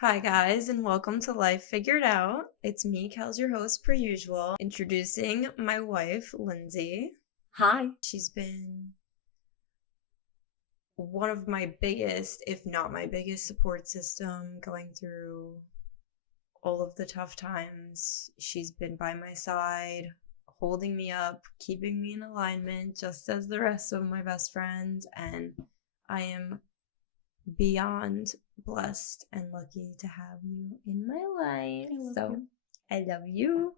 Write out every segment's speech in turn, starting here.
Hi guys, and welcome to Life Figured Out. It's me, Kellz, your host per usual, introducing my wife, Lindsay. Hi. She's been one of my biggest, if not my biggest, support system going through all of the tough times. She's been by my side, holding me up, keeping me in alignment, just as the rest of my best friends, and I am beyond blessed and lucky to have you in my life. I love you.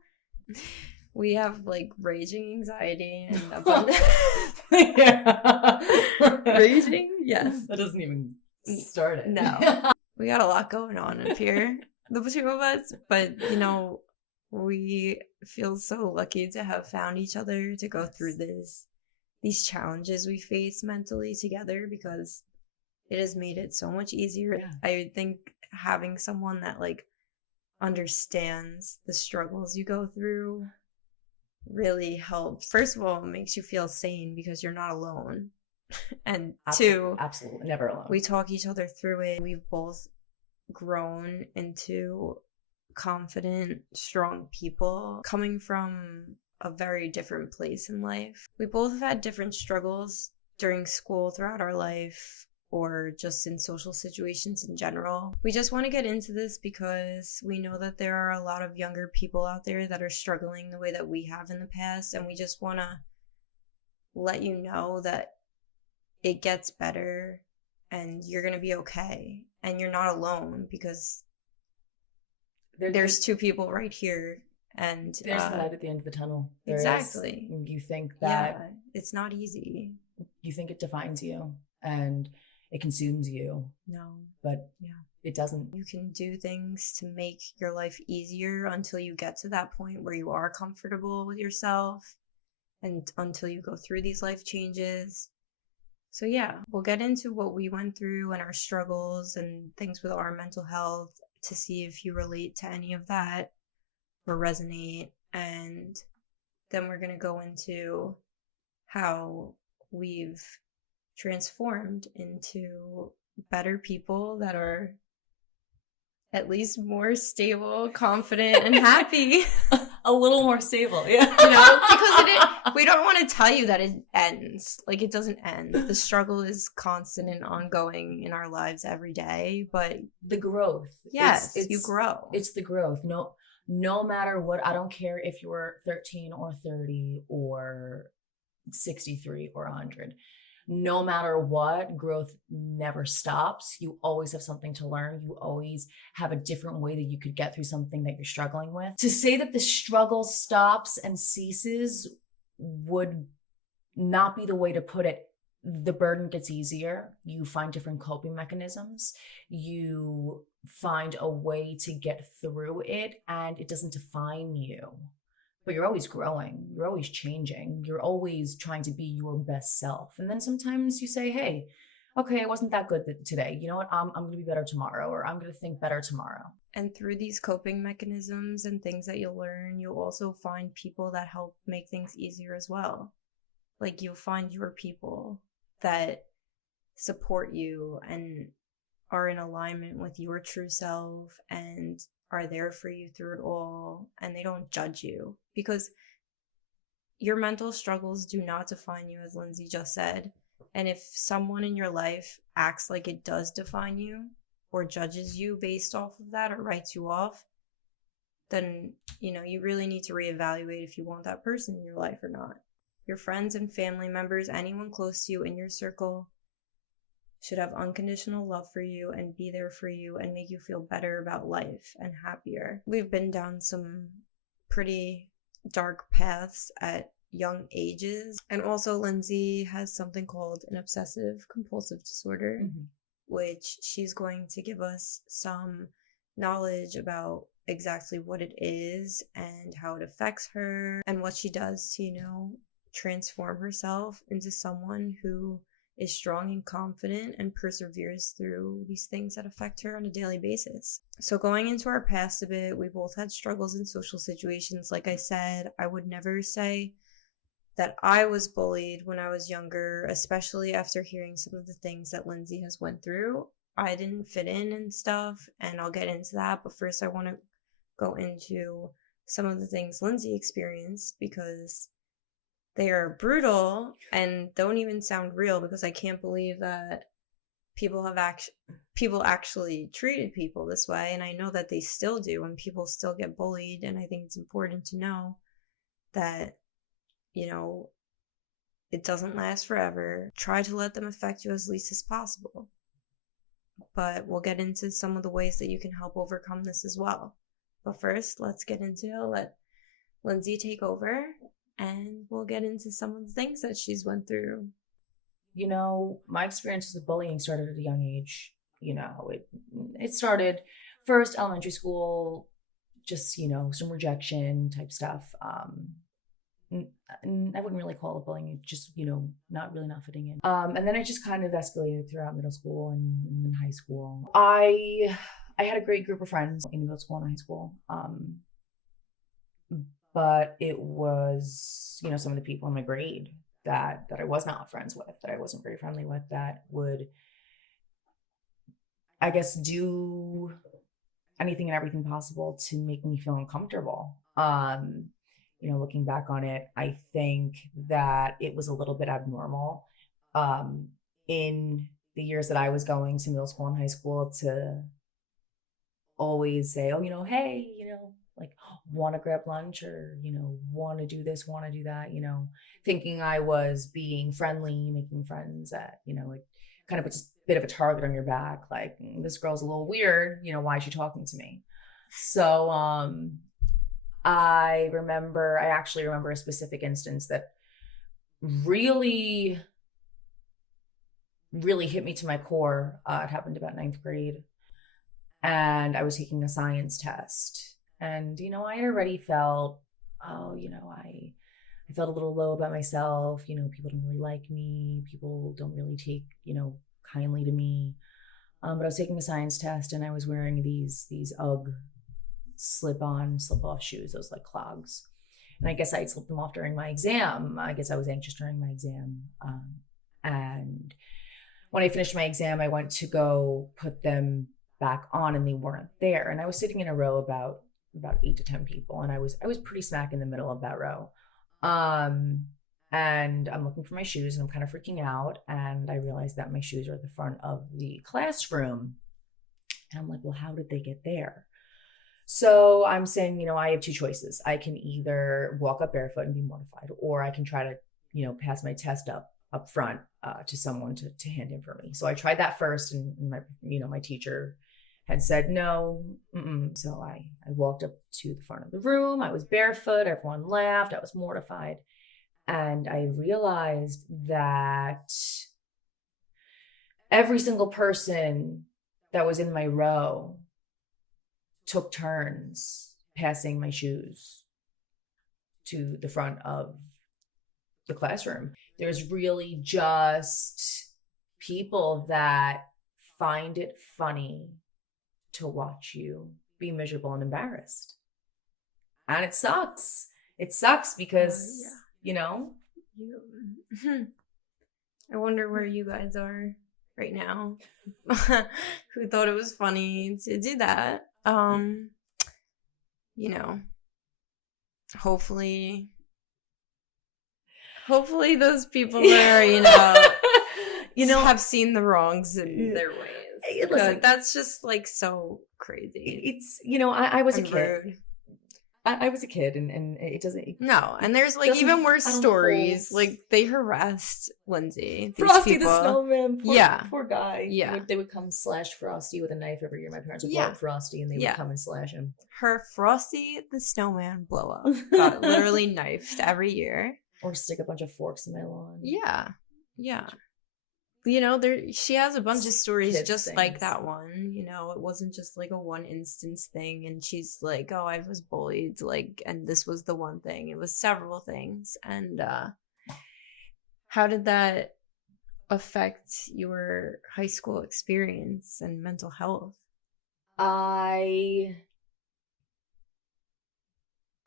We have like raging anxiety and abundance. Raging? Yes. That doesn't even start it. No. We got a lot going on up here, the two of us, but we feel so lucky to have found each other to go through these challenges we face mentally together, because it has made it so much easier. Yeah. I think having someone that like understands the struggles you go through really helps. First of all, it makes you feel sane because you're not alone. And two, absolutely never alone. We talk each other through it. We've both grown into confident, strong people coming from a very different place in life. We both have had different struggles during school throughout our life, or just in social situations in general. We just want to get into this because we know that there are a lot of younger people out there that are struggling the way that we have in the past, and we just want to let you know that it gets better and you're going to be okay and you're not alone, because there's two people right here, and there's light at the end of the tunnel. Exactly. You think that it's not easy. You think it defines you and it consumes you. No. But it doesn't. You can do things to make your life easier until you get to that point where you are comfortable with yourself, and until you go through these life changes. So we'll get into what we went through and our struggles and things with our mental health to see if you relate to any of that or resonate. And then we're going to go into how we've transformed into better people that are at least more stable, confident, and happy. A little more stable, yeah. Because we don't want to tell you that it ends. Like, it doesn't end. The struggle is constant and ongoing in our lives every day, but the growth. Yes, you grow. It's the growth. No matter what, I don't care if you're 13 or 30 or 63 or 100. No matter what, growth never stops. You always have something to learn. You always have a different way that you could get through something that you're struggling with. To say that the struggle stops and ceases would not be the way to put it. The burden gets easier. You find different coping mechanisms. You find a way to get through it, and it doesn't define you. But you're always growing, you're always changing, you're always trying to be your best self. And then sometimes you say, hey, okay, I wasn't that good today. You know what? I'm going to be better tomorrow, or I'm going to think better tomorrow. And through these coping mechanisms and things that you'll learn, you'll also find people that help make things easier as well. Like, you'll find your people that support you and are in alignment with your true self and are there for you through it all, and they don't judge you, because your mental struggles do not define you, as Lindsay just said. And if someone in your life acts like it does define you, or judges you based off of that, or writes you off, then you really need to reevaluate if you want that person in your life or not. Your friends and family members, anyone close to you in your circle, should have unconditional love for you and be there for you and make you feel better about life and happier. We've been down some pretty dark paths at young ages. And also, Lindsay has something called an obsessive compulsive disorder, which she's going to give us some knowledge about exactly what it is and how it affects her and what she does to, transform herself into someone who is strong and confident and perseveres through these things that affect her on a daily basis. So going into our past a bit, we both had struggles in social situations. Like I said, I would never say that I was bullied when I was younger, especially after hearing some of the things that Lindsay has went through. I didn't fit in and stuff, and I'll get into that. But first, I want to go into some of the things Lindsay experienced, because they are brutal and don't even sound real, because I can't believe that people actually treated people this way, and I know that they still do, and people still get bullied. And I think it's important to know that, you know, it doesn't last forever. Try to let them affect you as least as possible. But we'll get into some of the ways that you can help overcome this as well. But first, let Lindsay take over, and we'll get into some of the things that she's went through. You know, my experiences with bullying started at a young age. You know, it started first elementary school, just, you know, some rejection type stuff. I wouldn't really call it bullying. It's just, you know, not fitting in. And then it just kind of escalated throughout middle school and then high school. I had a great group of friends in middle school and high school. But it was, you know, some of the people in my grade that I was not friends with, that I wasn't very friendly with, that would, I guess, do anything and everything possible to make me feel uncomfortable. You know, looking back on it, I think that it was a little bit abnormal in the years that I was going to middle school and high school to always say, oh, you know, hey, you know, like, want to grab lunch, or, you know, want to do this, want to do that, you know, thinking I was being friendly, making friends, that, you know, it kind of puts a bit of a target on your back. Like, this girl's a little weird, you know, why is she talking to me? So, I actually remember a specific instance that really, really hit me to my core. It happened about 9th grade, and I was taking a science test, and, you know, I had already felt, oh, you know, I felt a little low about myself. You know, people don't really like me. People don't really take, you know, kindly to me. But I was taking a science test, and I was wearing these UGG slip-on, slip-off shoes, those like clogs. And I guess I slipped them off during my exam. I guess I was anxious during my exam. And when I finished my exam, I went to go put them back on, and they weren't there. And I was sitting in a row about 8 to 10 people, and I was pretty smack in the middle of that row. And I'm looking for my shoes, and I'm kind of freaking out. And I realized that my shoes are at the front of the classroom. And I'm like, well, how did they get there? So I'm saying, you know, I have two choices. I can either walk up barefoot and be mortified, or I can try to, you know, pass my test up front to someone to hand in for me. So I tried that first, and my teacher had said no. So I walked up to the front of the room. I was barefoot. Everyone laughed. I was mortified. And I realized that every single person that was in my row took turns passing my shoes to the front of the classroom. There's really just people that find it funny to watch you be miserable and embarrassed. And it sucks. It sucks because, you know. I wonder where you guys are right now. Who thought it was funny to do that? You know, hopefully those people are, you know, have seen the wrongs in their ways. Listen, that's just like so crazy. It's, you know, I was a kid. Rude. I was a kid, and it doesn't. No, and there's like even worse stories. Like they harassed Lindsay. Frosty the Snowman. Poor guy. Yeah. They would come slash Frosty with a knife every year. My parents would blow up Frosty, and they would come and slash him. Her Frosty the Snowman blow up got literally knifed every year. Or stick a bunch of forks in my lawn. Yeah. You know, she has a bunch of stories just things. Like that one. You know, it wasn't just like a one instance thing, and she's like, oh, I was bullied, like, and this was the one thing. It was several things. And how did that affect your high school experience and mental health? I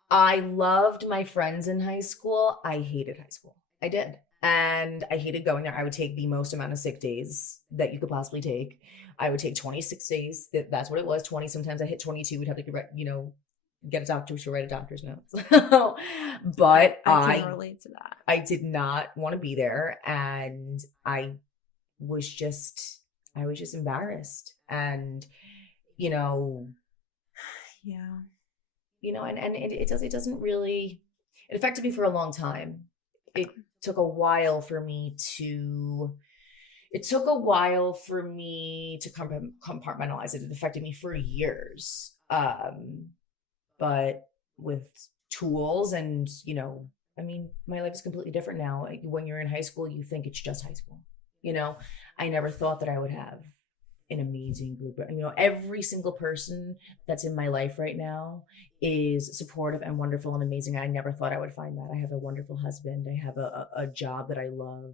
loved my friends in high school. I hated high school. I did. And I hated going there. I would take the most amount of sick days that you could possibly take. I would take 26 days. That's what it was, 20. Sometimes I hit 22. We'd have to, get a doctor to write a doctor's note. But I can relate to that. I did not want to be there. And I was just embarrassed. And, Yeah. And it doesn't really, it affected me for a long time. It took a while for me to compartmentalize it. It affected me for years. But with tools and, my life is completely different now. When you're in high school, you think it's just high school. I never thought that I would have an amazing group. Every single person that's in my life right now is supportive and wonderful and amazing. I never thought I would find that. I have a wonderful husband. I have a job that I love,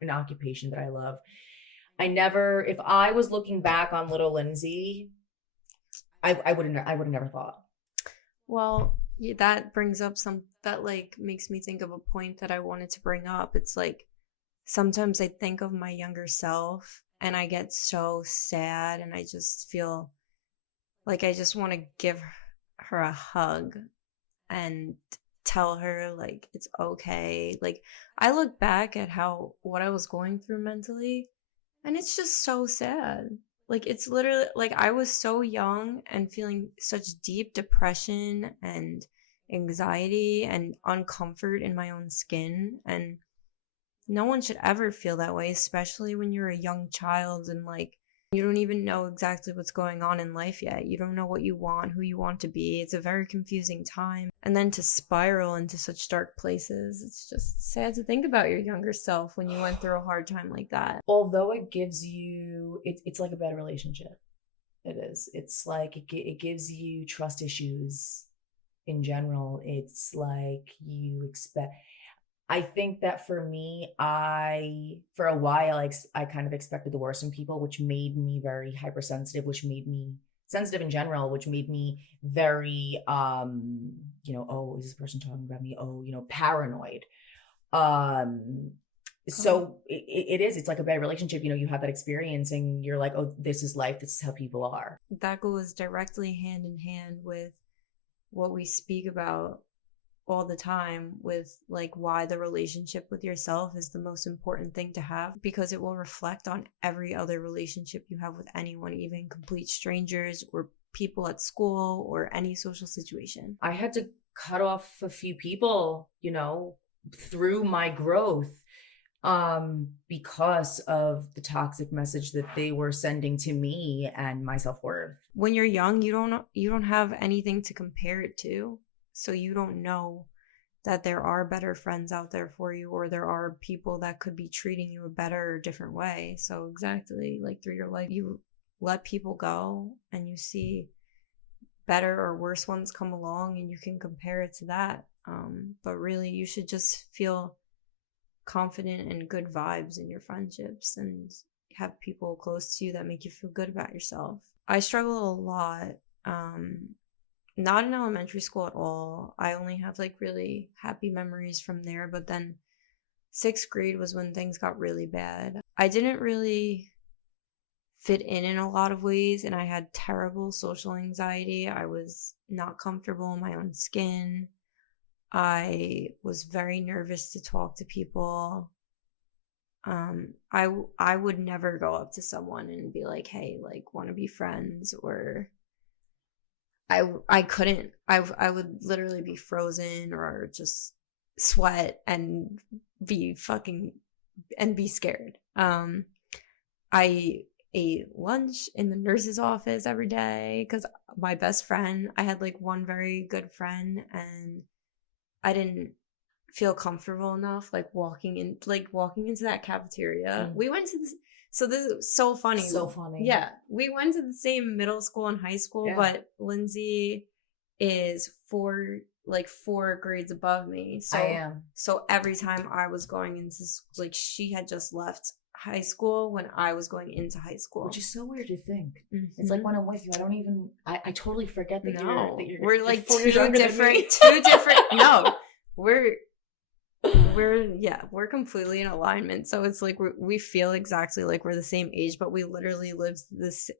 an occupation that I love. If I was looking back on little Lindsay, I would have never thought. Well, that brings up that makes me think of a point that I wanted to bring up. It's like, sometimes I think of my younger self and I get so sad, and I just feel like I just want to give her a hug and tell her it's okay. I look back at what I was going through mentally, and it's just so sad. It's literally I was so young and feeling such deep depression and anxiety and uncomfort in my own skin, and no one should ever feel that way, especially when you're a young child and you don't even know exactly what's going on in life yet. You don't know what you want, who you want to be. It's a very confusing time. And then to spiral into such dark places, it's just sad to think about your younger self when you went through a hard time like that. Although it gives you, it's like a bad relationship. It is. It's it gives you trust issues in general. It's you expect. I think that for me, for a while, I kind of expected the worst in people, which made me very hypersensitive, which made me sensitive in general, which made me very, oh, is this person talking about me? Oh, paranoid. So it is, it's like a bad relationship. You have that experience and you're like, oh, this is life. This is how people are. That goes directly hand in hand with what we speak about all the time with why the relationship with yourself is the most important thing to have, because it will reflect on every other relationship you have with anyone, even complete strangers or people at school or any social situation. I had to cut off a few people, through my growth, because of the toxic message that they were sending to me and my self-worth. When you're young, you don't have anything to compare it to. So you don't know that there are better friends out there for you, or there are people that could be treating you a better or different way. So exactly, through your life, you let people go and you see better or worse ones come along and you can compare it to that. But really, you should just feel confident and good vibes in your friendships and have people close to you that make you feel good about yourself. I struggle a lot. Not in elementary school at all. I only have really happy memories from there. But then 6th grade was when things got really bad. I didn't really fit in a lot of ways, and I had terrible social anxiety. I was not comfortable in my own skin. I was very nervous to talk to people. I would never go up to someone and be like, hey, want to be friends, or I couldn't. I would literally be frozen or just sweat and be scared. I ate lunch in the nurse's office every day because my best friend, I had one very good friend, and I didn't feel comfortable enough walking into that cafeteria. We went to this. So this is so funny. So funny. Yeah. We went to the same middle school and high school, but Lindsay is 4 grades above me. So, I am. So every time I was going into, she had just left high school when I was going into high school. Which is so weird to think. Mm-hmm. It's when I'm with you, I totally forget that you're we're 2 different, no, we're completely in alignment. So it's like we feel exactly like we're the same age, but we literally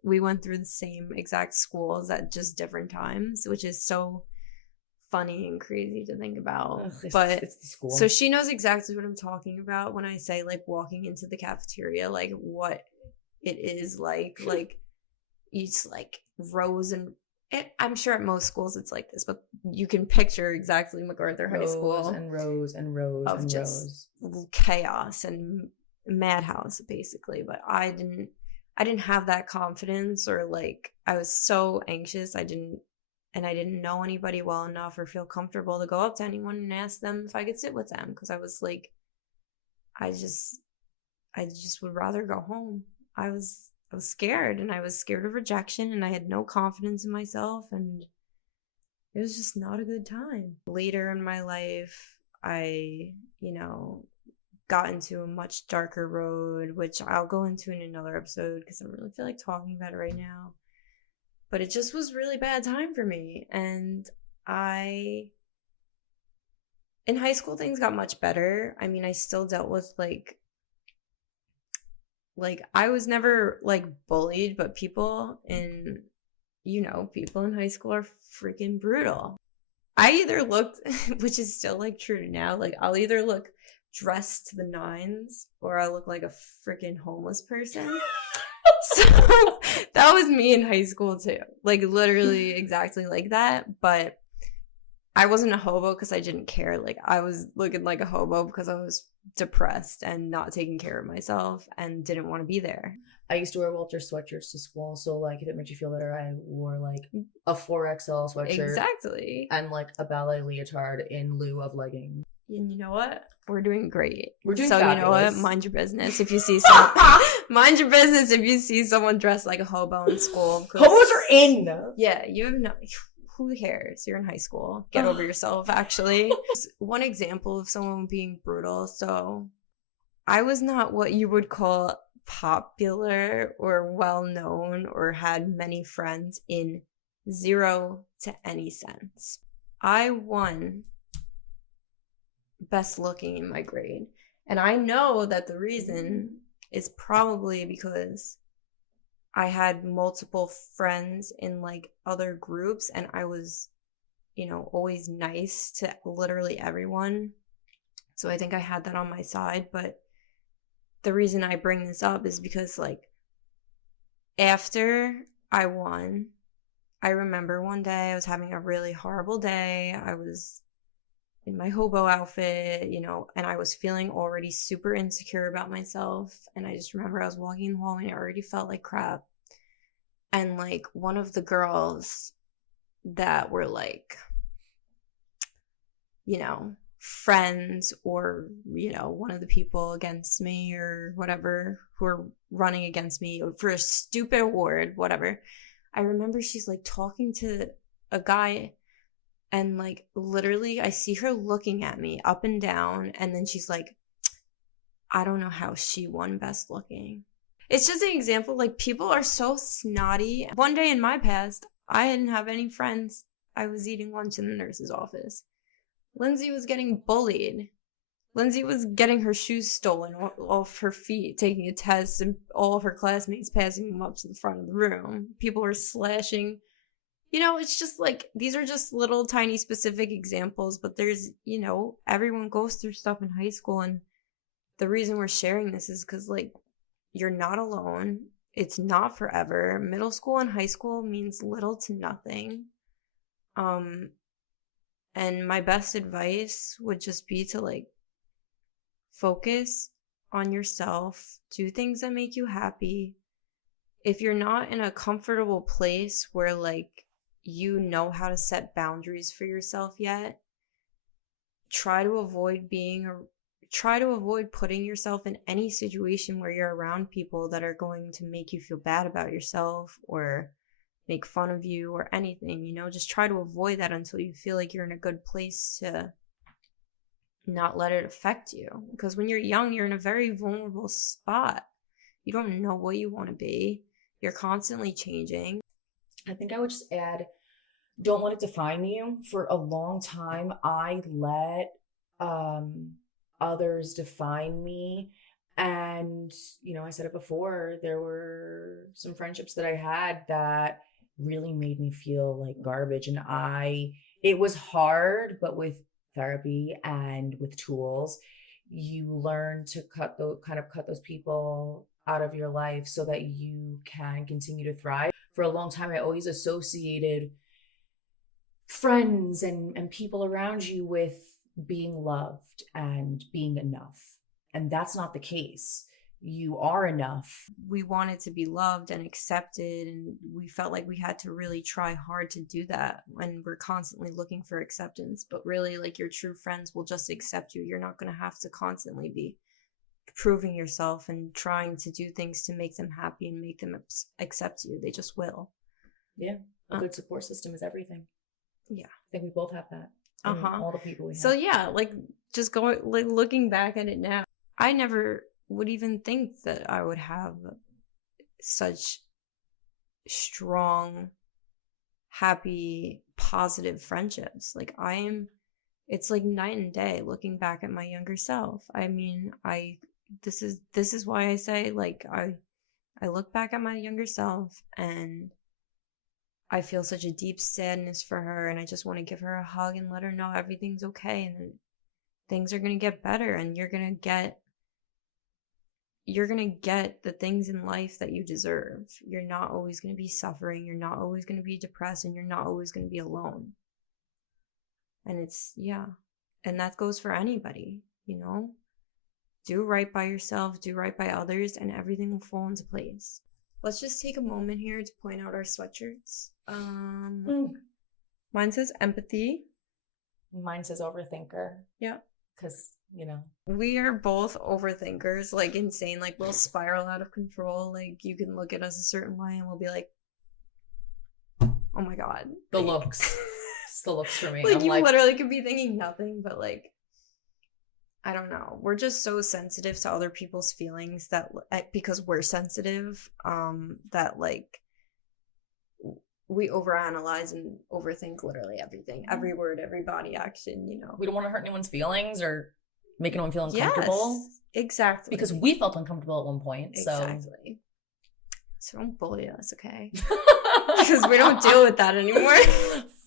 we went through the same exact schools at just different times, which is so funny and crazy to think about. Ugh, but it's the school. So she knows exactly what I'm talking about when I say like walking into the cafeteria, like what it is like it's like rows and I'm sure at most schools it's like this, but you can picture exactly MacArthur High School and rows and rows of and just rows. chaos and madhouse basically. But I didn't have that confidence, or like I was so anxious. I didn't know anybody well enough or feel comfortable to go up to anyone and ask them if I could sit with them, because I was like, I just would rather go home. I was scared, and I was scared of rejection, and I had no confidence in myself, and it was just not a good time. Later in my life, I, got into a much darker road, which I'll go into in another episode because I don't really feel like talking about it right now. But it just was really bad time for me. And in high school, things got much better. I mean, I still dealt with like I was never like bullied, but people in high school are freaking brutal. I either looked, which is still like true now, like I'll either look dressed to the nines or I look like a freaking homeless person. So that was me in high school too, like literally exactly like that. But I wasn't a hobo because I didn't care. Like I was looking like a hobo because I was depressed and not taking care of myself and didn't want to be there. I used to wear Walter sweatshirts to school, so like if it made you feel better, I wore like a 4XL sweatshirt. Exactly. And like a ballet leotard in lieu of leggings. And you know what? We're doing great. We're doing so fabulous. You know what? Mind your business if you see mind your business if you see someone dressed like a hobo in school. Hobos are in. Yeah, you have no. Who cares? You're in high school. Get over yourself, actually. One example of someone being brutal. So I was not what you would call popular or well-known or had many friends in zero to any sense. I won best looking in my grade. And I know that the reason is probably because I had multiple friends in like other groups, and I was, always nice to literally everyone. So I think I had that on my side. But the reason I bring this up is because like after I won, I remember one day I was having a really horrible day. I was in my hobo outfit, and I was feeling already super insecure about myself. And I just remember I was walking in the hallway and I already felt like crap. And like one of the girls that were like, friends, or, one of the people against me or whatever who are running against me for a stupid award, whatever. I remember she's like talking to a guy, and like literally I see her looking at me up and down, and then she's like, I don't know how she won best looking. It's just an example, like people are so snotty. One day in my past, I didn't have any friends. I was eating lunch in the nurse's office. Lindsay was getting bullied. Lindsay was getting her shoes stolen off her feet, taking a test, and all of her classmates passing them up to the front of the room. People were slashing. It's just like, these are just little tiny specific examples, but there's, everyone goes through stuff in high school. And the reason we're sharing this is because like, you're not alone. It's not forever. Middle school and high school means little to nothing. And my best advice would just be to like focus on yourself, do things that make you happy. If you're not in a comfortable place where like you know how to set boundaries for yourself yet, try to avoid putting yourself in any situation where you're around people that are going to make you feel bad about yourself or make fun of you or anything. Just try to avoid that until you feel like you're in a good place to not let it affect you. Because when you're young, you're in a very vulnerable spot. You don't know what you want to be. You're constantly changing. I think I would just add, don't let it define you. For a long time, I let others define me. And, you know, I said it before, there were some friendships that I had that really made me feel like garbage. And it was hard, but with therapy and with tools, you learn to cut those people out of your life so that you can continue to thrive. For a long time, I always associated friends and people around you with being loved and being enough. And that's not the case. You are enough. We wanted to be loved and accepted, and we felt like we had to really try hard to do that when we're constantly looking for acceptance. But really, like, your true friends will just accept you. You're not going to have to constantly be proving yourself and trying to do things to make them happy and make them accept you. They just will. Yeah. A good support system is everything. Yeah. I think we both have that. All the people we have. So yeah, like, just going, like, looking back at it now, I never would even think that I would have such strong, happy, positive friendships. Like, it's like night and day looking back at my younger self. I mean, this is why I say, like, I look back at my younger self and I feel such a deep sadness for her, and I just want to give her a hug and let her know everything's okay, and things are going to get better, and you're going to get the things in life that you deserve. You're not always going to be suffering. You're not always going to be depressed, and you're not always going to be alone. And and that goes for anybody, you know? Do right by yourself, do right by others, and everything will fall into place. Let's just take a moment here to point out our sweatshirts. Mine says empathy. Mine says overthinker. Yeah. Because, you know, we are both overthinkers, like, insane. Like, we'll spiral out of control. Like, you can look at us a certain way and we'll be like, oh my God. The looks. It's the looks for me. Like, you literally could be thinking nothing, but, like, I don't know. We're just so sensitive to other people's feelings that, because we're sensitive, that, like, we overanalyze and overthink literally everything, every word, every body action, you know. We don't want to hurt anyone's feelings or make anyone feel uncomfortable. Yes, exactly. Because we felt uncomfortable at one point. Exactly. So don't bully us, okay? Because we don't deal with that anymore.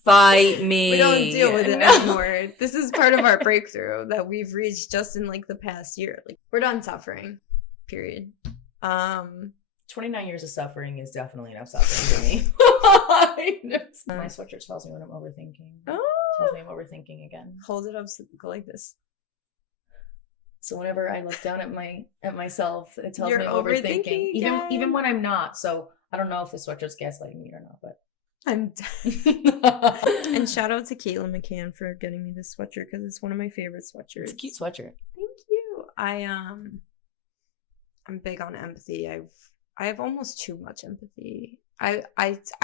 Fight me. We don't deal with it anymore. This is part of our breakthrough that we've reached just in, like, the past year. Like, we're done suffering. Period. 29 years of suffering is definitely enough suffering for me. My sweatshirt tells me when I'm overthinking. Oh. Tells me I'm overthinking again. Hold it up, so go like this. So whenever I look down at myself, it tells You're me overthinking. Even when I'm not. So I don't know if the sweatshirt's gaslighting me or not, but I'm done. And shout out to Caitlin McCann for getting me this sweatshirt, because it's one of my favorite sweatshirts. It's a cute sweatshirt. Thank you. I'm big on empathy. I have almost too much empathy. I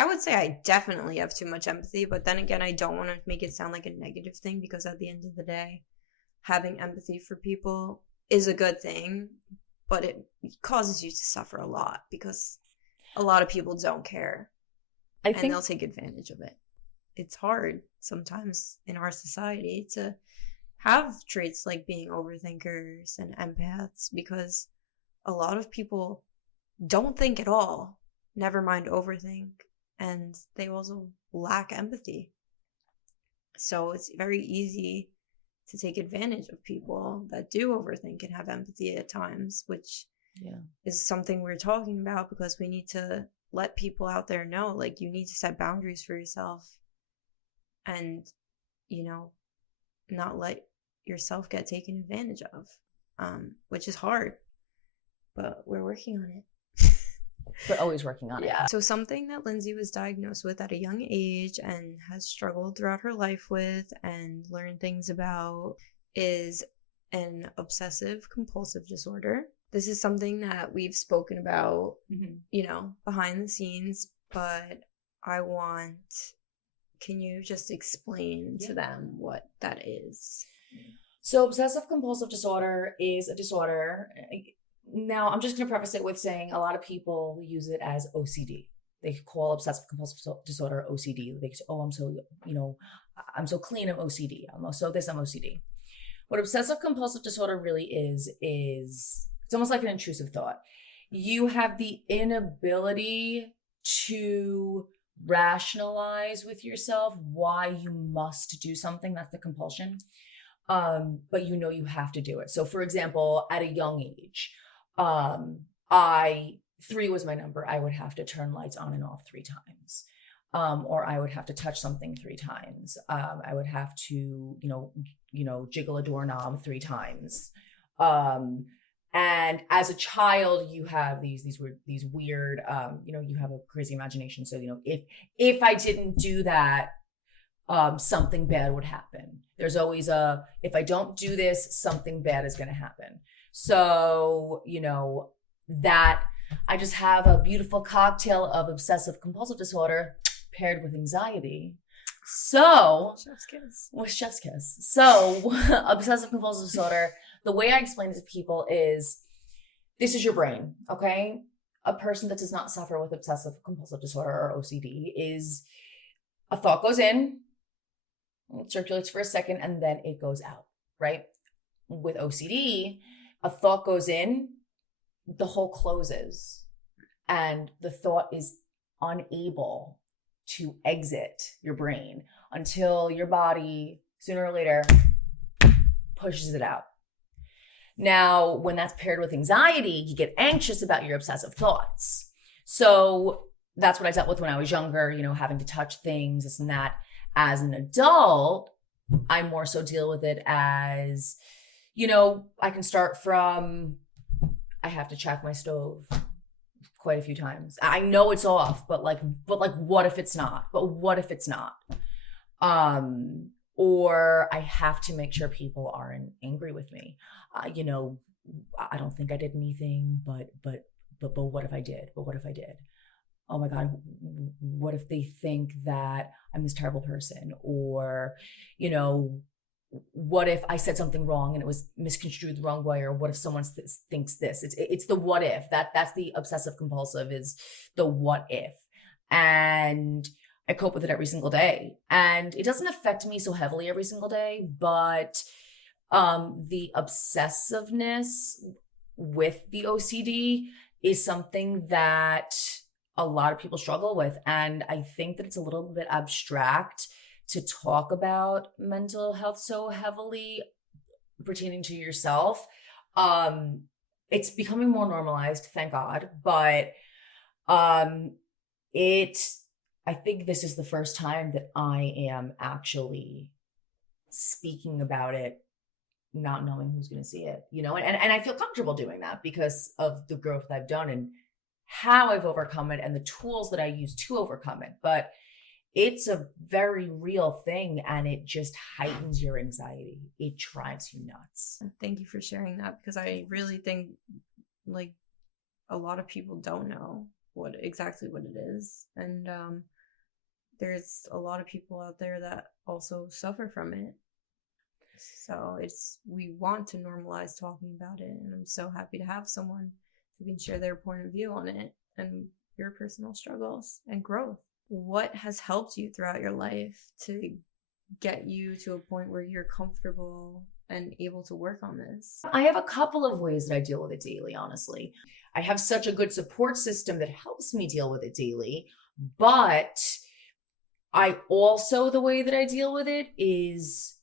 would say I definitely have too much empathy, but then again, I don't want to make it sound like a negative thing, because at the end of the day, having empathy for people is a good thing, but it causes you to suffer a lot because a lot of people don't care. And they'll take advantage of it. It's hard sometimes in our society to have traits like being overthinkers and empaths, because a lot of people don't think at all, never mind overthink, and they also lack empathy. So it's very easy to take advantage of people that do overthink and have empathy at times, which is something we're talking about, because we need to let people out there know, like, you need to set boundaries for yourself and, you know, not let yourself get taken advantage of, which is hard, but we're working on it. We're always working on it. So something that Lindsay was diagnosed with at a young age and has struggled throughout her life with and learned things about is an obsessive compulsive disorder. This is something that we've spoken about, you know, behind the scenes, but can you just explain to them what that is? So obsessive compulsive disorder is a disorder. Now, I'm just going to preface it with saying a lot of people use it as OCD. They call obsessive compulsive disorder OCD. They say, oh, I'm so, you know, I'm so clean, I'm OCD. I'm so this, I'm OCD. What obsessive compulsive disorder really is it's almost like an intrusive thought. You have the inability to rationalize with yourself why you must do something. That's the compulsion. But you know you have to do it. So for example, at a young age, three was my number. I would have to turn lights on and off 3 times. Or I would have to touch something 3 times. I would have to, jiggle a doorknob 3 times. And as a child, you have these weird, you have a crazy imagination. So, if I didn't do that, something bad would happen. There's always if I don't do this, something bad is going to happen. So, that I just have a beautiful cocktail of obsessive compulsive disorder paired with anxiety. So, chef's kiss. With chef's kiss. So, obsessive compulsive disorder, the way I explain it to people is, this is your brain, okay? A person that does not suffer with obsessive compulsive disorder or OCD is a thought goes in, it circulates for a second, and then it goes out, right? With OCD, a thought goes in, the hole closes, and the thought is unable to exit your brain until your body, sooner or later, pushes it out. Now, when that's paired with anxiety, you get anxious about your obsessive thoughts. So that's what I dealt with when I was younger, having to touch things, this and that. As an adult, I more so deal with it as, I can start from, I have to check my stove quite a few times. I know it's off, but what if it's not? But what if it's not? Or I have to make sure people aren't angry with me. I don't think I did anything, but what if I did? But what if I did? Oh my God, what if they think that I'm this terrible person? Or, what if I said something wrong and it was misconstrued the wrong way? Or what if someone thinks this? It's the what if. That's the obsessive compulsive, is the what if. And I cope with it every single day. And it doesn't affect me so heavily every single day, but the obsessiveness with the OCD is something that a lot of people struggle with. And I think that it's a little bit abstract to talk about mental health so heavily pertaining to yourself. It's becoming more normalized, thank God. But I think this is the first time that I am actually speaking about it, not knowing who's going to see it, and I feel comfortable doing that because of the growth I've done and how I've overcome it and the tools that I use to overcome it. But it's a very real thing, and it just heightens your anxiety. It drives you nuts. Thank you for sharing that, because I really think a lot of people don't know exactly what it is. And there's a lot of people out there that also suffer from it. So we want to normalize talking about it, and I'm so happy to have someone who can share their point of view on it and your personal struggles and growth. What has helped you throughout your life to get you to a point where you're comfortable and able to work on this? I have a couple of ways that I deal with it daily, honestly. I have such a good support system that helps me deal with it daily, but the way that I deal with it is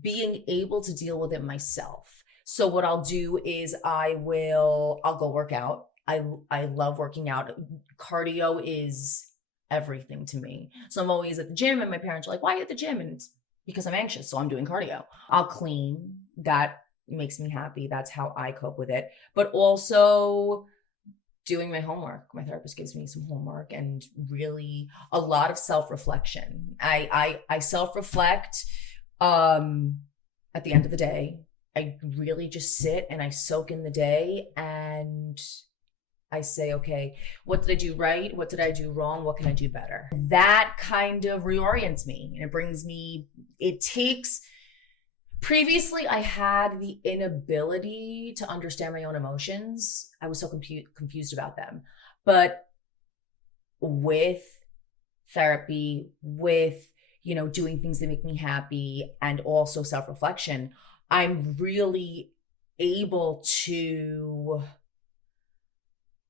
being able to deal with it myself. So what I'll do is I'll go work out. I love working out. Cardio is everything to me. So I'm always at the gym, and my parents are like, why are you at the gym? And it's because I'm anxious. So I'm doing cardio. I'll clean. That makes me happy. That's how I cope with it. But also doing my homework. My therapist gives me some homework, and really a lot of self-reflection. I self-reflect at the end of the day. I really just sit and I soak in the day, and I say, okay, what did I do right? What did I do wrong? What can I do better? That kind of reorients me, and previously I had the inability to understand my own emotions. I was so confused about them. But with therapy, with, doing things that make me happy, and also self-reflection, I'm really able to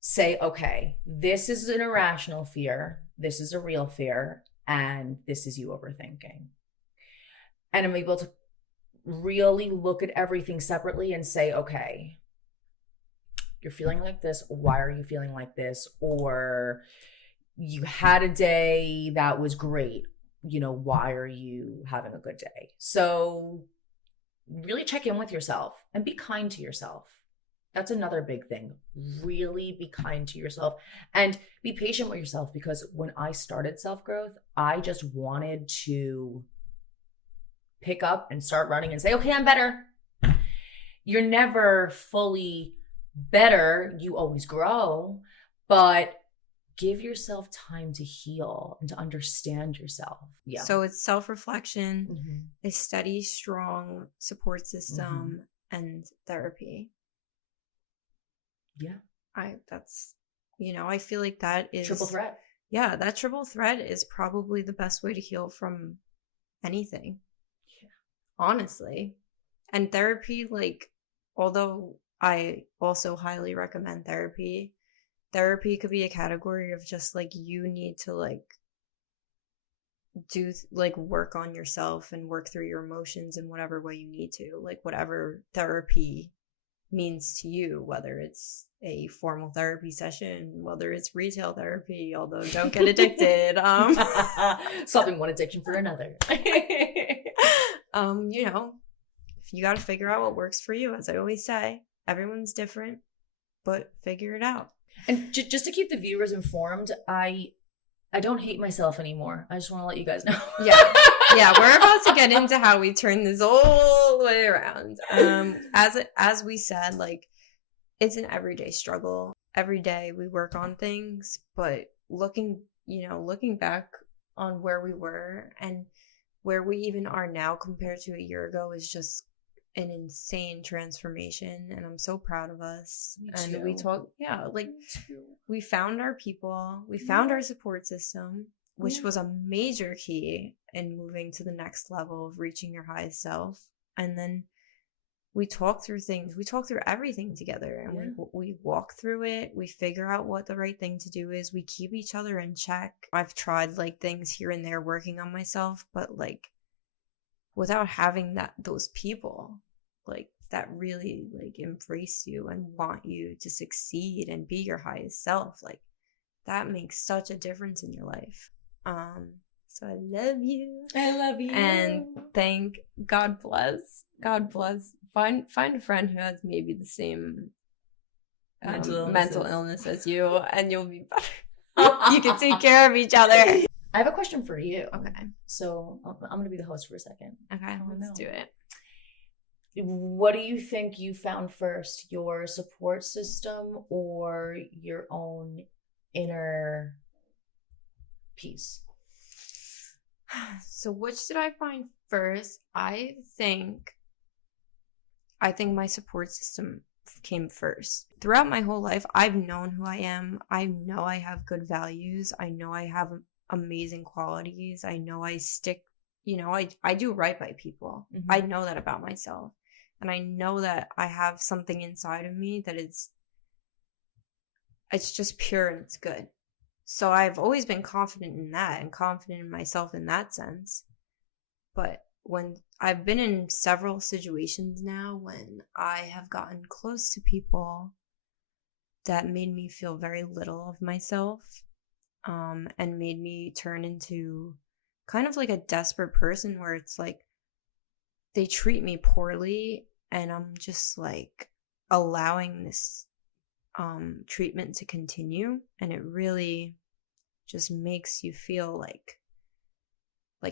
say, okay, this is an irrational fear, this is a real fear, and this is you overthinking. And I'm able to really look at everything separately and say, okay, you're feeling like this. Why are you feeling like this? Or you had a day that was great. Why are you having a good day? So really check in with yourself and be kind to yourself. That's another big thing. Really be kind to yourself and be patient with yourself, because when I started self-growth, I just wanted to pick up and start running and say, okay, I'm better. You're never fully better. You always grow, but give yourself time to heal and to understand yourself. Yeah. So it's self-reflection, a steady, strong support system, and therapy. Yeah. I feel like that is triple threat. Yeah, that triple threat is probably the best way to heal from anything. Yeah. Honestly. And therapy, like, although I also highly recommend therapy could be a category of just like, you need to like do like work on yourself and work through your emotions in whatever way you need to, like whatever therapy means to you, whether it's a formal therapy session, whether it's retail therapy, although don't get addicted. Solving one addiction for another. You got to figure out what works for you. As I always say, everyone's different, but figure it out. And just to keep the viewers informed, I don't hate myself anymore. I just want to let you guys know. Yeah, we're about to get into how we turn this all the way around. As we said, like, it's an everyday struggle. Every day we work on things, but looking back on where we were and where we even are now compared to a year ago is just an insane transformation, and I'm so proud of us. And we talk, we found our people, we found our support system, which was a major key in moving to the next level of reaching your highest self. And then we talk through things, we talk through everything together, and we walk through it, we figure out what the right thing to do is, we keep each other in check. I've tried like things here and there working on myself, but like without having those people like that really like embrace you and want you to succeed and be your highest self, like that makes such a difference in your life. So I love you. And thank God bless. Find a friend who has maybe the same mental illness as you, and you'll be better. You can take care of each other. I have a question for you. Okay. So I'm going to be the host for a second. Okay, let's do it. What do you think you found first, your support system or your own inner peace? So which did I find first? I think my support system came first. Throughout my whole life, I've known who I am. I know I have good values. I know I have amazing qualities. I know I stick, I do right by people. I know that about myself. And I know that I have something inside of me that it's just pure and it's good. So I've always been confident in that and confident in myself in that sense. But when I've been in several situations now when I have gotten close to people that made me feel very little of myself, and made me turn into kind of like a desperate person where it's like they treat me poorly and I'm just like allowing this treatment to continue, and it really just makes you feel like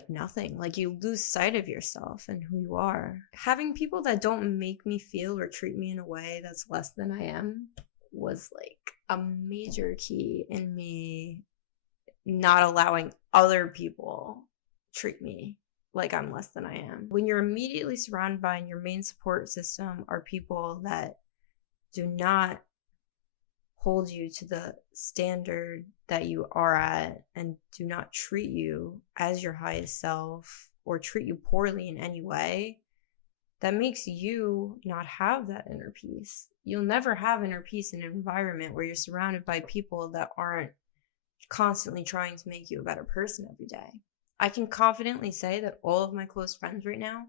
nothing, like you lose sight of yourself and who you are. Having people that don't make me feel or treat me in a way that's less than I am was like a major key in me not allowing other people treat me like I'm less than I am. When you're immediately surrounded by and your main support system are people that do not hold you to the standard that you are at and do not treat you as your highest self or treat you poorly in any way, that makes you not have that inner peace. You'll never have inner peace in an environment where you're surrounded by people that aren't constantly trying to make you a better person every day. I can confidently say that all of my close friends right now,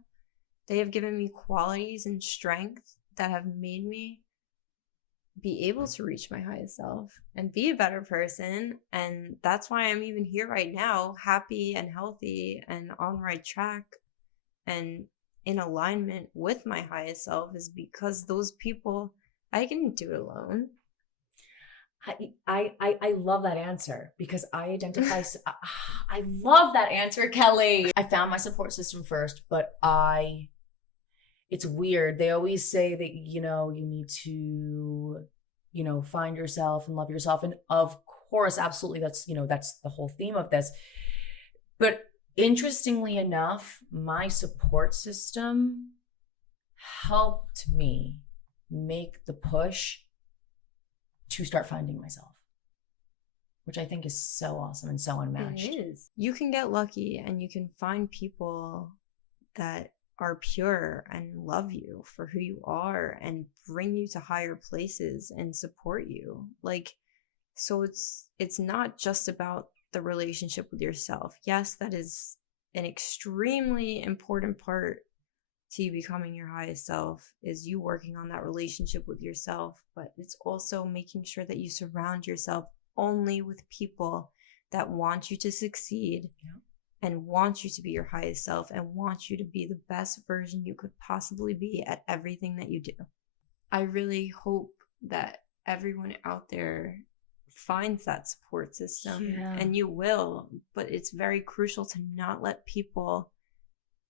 they have given me qualities and strength that have made me be able to reach my highest self and be a better person. And that's why I'm even here right now, happy and healthy and on the right track and in alignment with my highest self, is because those people, I didn't do it alone. I love that answer because I identify. I love that answer, Kelly. I found my support system first, but it's weird. They always say that, you need to, find yourself and love yourself. And of course, absolutely. That's the whole theme of this. But interestingly enough, my support system helped me make the push to start finding myself, which I think is so awesome and so unmatched. It is. You can get lucky and you can find people that are pure and love you for who you are and bring you to higher places and support you. So it's not just about the relationship with yourself. Yes, that is an extremely important part to you becoming your highest self, is you working on that relationship with yourself, but it's also making sure that you surround yourself only with people that want you to succeed. Yeah. And want you to be your highest self and want you to be the best version you could possibly be at everything that you do. I really hope that everyone out there finds that support system, and you will, but it's very crucial to not let people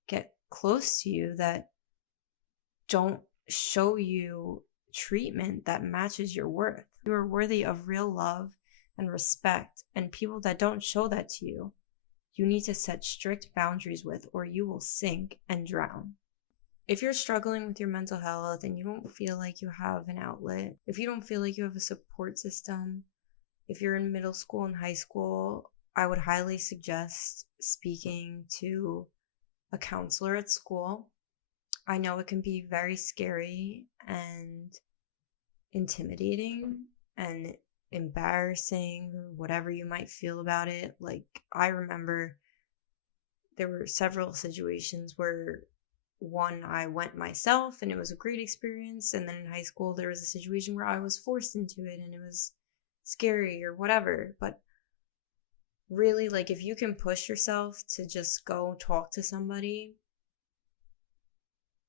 get close to you that don't show you treatment that matches your worth. You are worthy of real love and respect, and people that don't show that to you, you need to set strict boundaries with, or you will sink and drown. If you're struggling with your mental health and you don't feel like you have an outlet, if you don't feel like you have a support system, if you're in middle school and high school, I would highly suggest speaking to a counselor at school. I know it can be very scary and intimidating and embarrassing, or whatever you might feel about it. I remember there were several situations where, one, I went myself and it was a great experience, and then in high school there was a situation where I was forced into it and it was scary or whatever. But really, if you can push yourself to just go talk to somebody,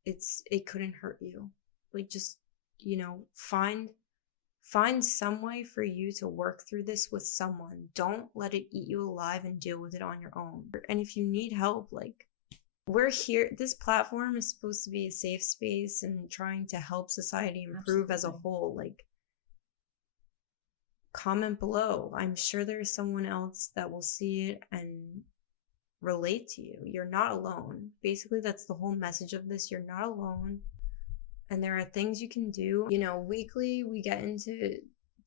it couldn't hurt you. Just find some way for you to work through this with someone. Don't let it eat you alive and deal with it on your own. And if you need help, we're here. This platform is supposed to be a safe space and trying to help society improve as a whole. Comment below. I'm sure there's someone else that will see it and relate to you. You're not alone. Basically, that's the whole message of this. You're not alone. And there are things you can do. Weekly we get into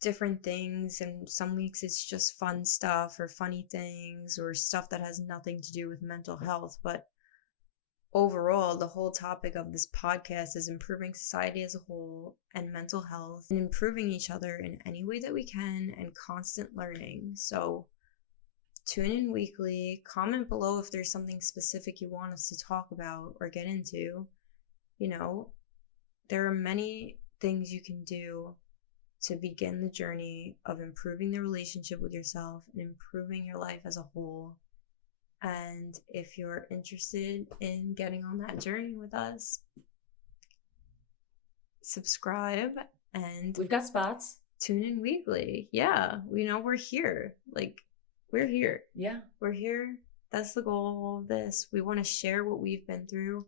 different things, and some weeks it's just fun stuff or funny things or stuff that has nothing to do with mental health. But overall, the whole topic of this podcast is improving society as a whole and mental health, and improving each other in any way that we can, and constant learning. So tune in weekly. Comment below if there's something specific you want us to talk about or get into. There are many things you can do to begin the journey of improving the relationship with yourself and improving your life as a whole. And if you're interested in getting on that journey with us, subscribe, and we've got spots. Tune in weekly. Yeah, we're here. We're here. Yeah, we're here. That's the goal of this. We want to share what we've been through,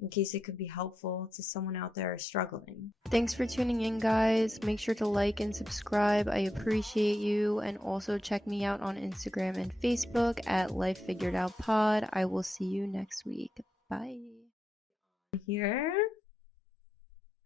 in case it could be helpful to someone out there struggling. Thanks for tuning in, guys. Make sure to like and subscribe. I appreciate you. And also check me out on Instagram and Facebook at Life Figured Out Pod. I will see you next week. Bye. Here.